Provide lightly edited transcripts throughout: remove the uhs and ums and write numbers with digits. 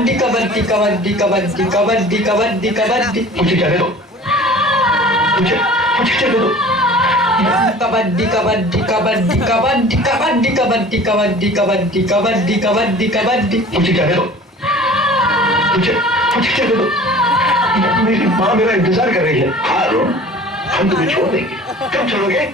कबड्डी कबड्डी कबड्डी कबड्डी कबड्डी कबड्डी कबड्डी मुझे क्या दे दो, मुझे मुझे क्या दे दो। कबड्डी कबड्डी कबड्डी कबड्डी कबड्डी कबड्डी कबड्डी कबड्डी कबड्डी कबड्डी कबड्डी मुझे क्या दे दो, मुझे मुझे क्या दे दो। मेरी माँ मेरा इंतजार कर रही है। हारो, हम तुम्हें छोड़ देंगे, कब छोड़ोगे?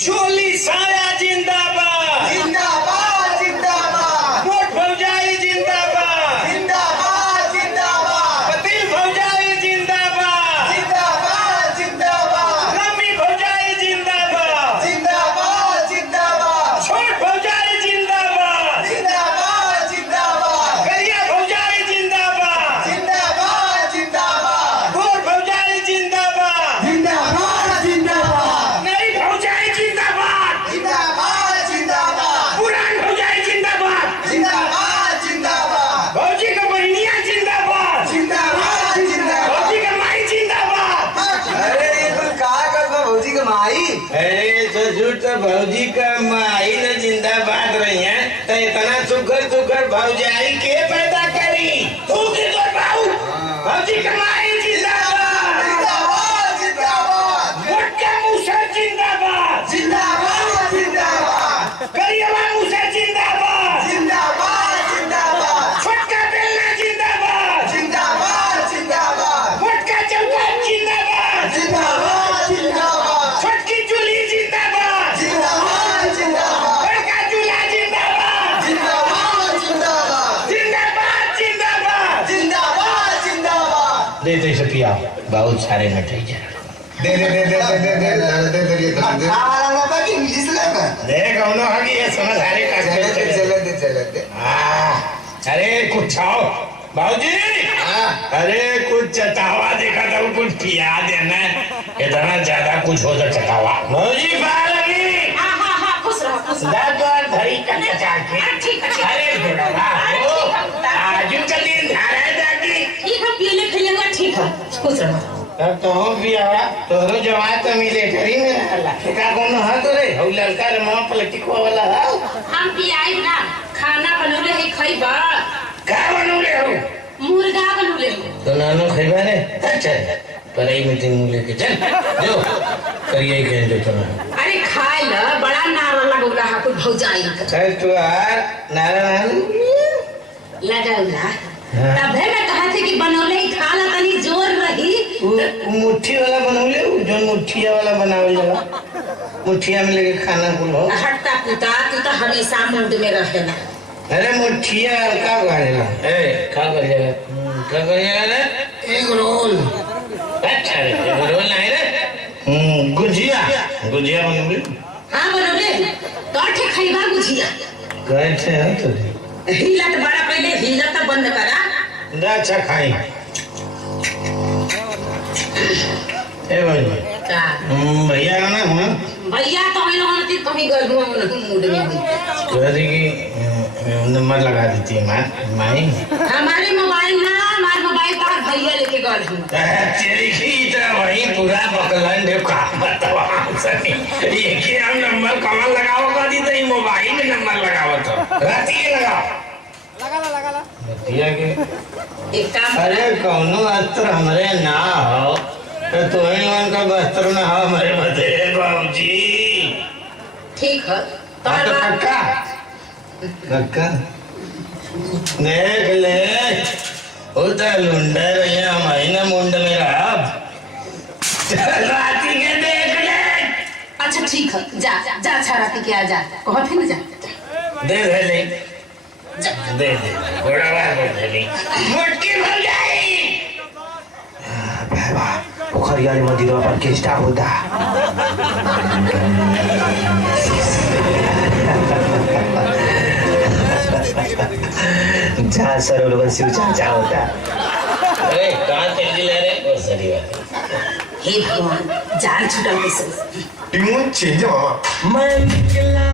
चोली साया जिंदाबाद जिंदाबाद जिंदाबाद वोट फौजाई जिंदाबाद जिंदाबाद जिंदाबाद पतिल फौजाई जिंदाबाद जिंदाबाद जिंदाबाद लम्बी फौजाई जिंदाबाद जिंदाबाद जिंदाबाद छोट फौजाई जिंदाबाद जिंदाबाद जिंदाबाद गरिया फौजाई जिंदाबाद जिंदाबाद जिंदाबाद गोर फौजाई जिंदाबाद जिंदाबाद जिंदाबाद नई फौजाई जिंदाबाद जिंदाबाद जिंदाबाद पुरान फौजाई जिंदाबाद जिंदाबाद जिंदाबाद फौजी का बहनिया जिंदाबाद जिंदाबाद जिंदाबाद फौजी का माई जिंदाबाद। अरे ये तुम कहा कर भौजी का माई अरे तो झूठ तो भौजी का माई ने जिंदाबाद रही है तो इतना सुगर सुगर भौजाई के पैदा करी तू की तो भाऊ भौजी का माई जिंदाबाद जिंदाबाद जिंदाबाद वोट का मूसा जिंदाबाद जिंदाबाद जिंदाबाद गरियावा मूसा जिंदाबाद जिंदाबाद जिंदाबाद छोटका बेलना जिंदाबाद जिंदाबाद जिंदाबाद वोट का चौका जिंदाबाद जिंदाबाद जिंदाबाद छोटकी चूली जिंदाबाद जिंदाबाद जिंदाबाद बड़का चूल्हा जिंदाबाद जिंदाबाद जिंदाबाद जिंदाबाद जिंदाबाद जिंदाबाद जिंदाबाद दे दे सकिया बहुत सारे नटाई जा दे दे दे दे दे दे दे दे दे खाना ना बाकी इंग्लिश लेना दे कौनो हगी ये समझ आ रही चले दे अरे कुछ छाओ बाबूजी अरे कुछ चटावा देखा था कुछ पिया देना इतना ज्यादा कुछ हो तो चटावा बाबूजी बालगी खुश रहो दादर धरी का चटा के ठीक है अरे बेटा आज का दिन धारा जागी ठीक है पीले खिलेगा ठीक है खुश रहो तब तो हो पिया तोरो जवान तो मिलिट्री में रहला का कोनो हाथ रे हौ लड़का रे मां पलटिको वाला है हम पियाई ना खाना बनौले है खइबा का बनौले हो मुर्गा बनौले है तो नानो खइबा रे अच्छा पराई मीटिंग में लेके चल जो करिए के जो तुम अरे खाए ल बड़ा नारा लगौला है कुछ भौजाई का चल तू यार नारायण लगाउला तबे मैं कहा थी कि बनौले ही खा ला तनी जोर रही मुट्ठी वाला बनौले जो मुट्ठिया वाला बनावल जाला मुट्ठिया में लेके खाना कुल हो हटता पुता तू तो हमेशा मूड में रहेला अरे मुट्ठिया का करेला ए का करेगा रे एक रोल अच्छा रे रोल नहीं रे गुजिया गुजिया बनौले हां बनौले तो ठीक खइबा गुजिया कैसे है तो हिलत बड़ा पहले हिलत बंद करा दा अच्छा खाई ए भाई का भैया का ना हूं भैया तो हम लोगों ने तुम्ही गर्भ में मूड में हुई कहती कि नंबर लगा देती है माई हमारे मोबाइल ना हमारे मोबाइल पर भैया लेके गए हम तेरी की इतना वही पूरा बकलन दे का बतावा सनी ये कि हम नंबर कहाँ लगाओ का दी तो मोबाइल में नंबर लगाओ तो राती के लगाओ लगा दिया के एक काम अरे कौनो अस्त्र हमरे ना हो तो तुम्हें उनका वस्त्र ना हो हमारे बदे बाबूजी ठीक है तो पक्का पक्का देख ले उधर लुंडा रहा महीना मुंड में रहा राती के देख ले अच्छा ठीक है जा जा छाराती के आ जा कहो फिर जा दे ले दे घोड़ा वाला दे ले मुट्ठी भर जाई बाबा पोखरिया मंदिर पर केस्टा होता जहाँ सरोवर शिव चाचा होता अरे कहाँ चल ले रे वो सही बात हे भगवान जान छुटा कैसे टीम चेंज मामा मैं निकला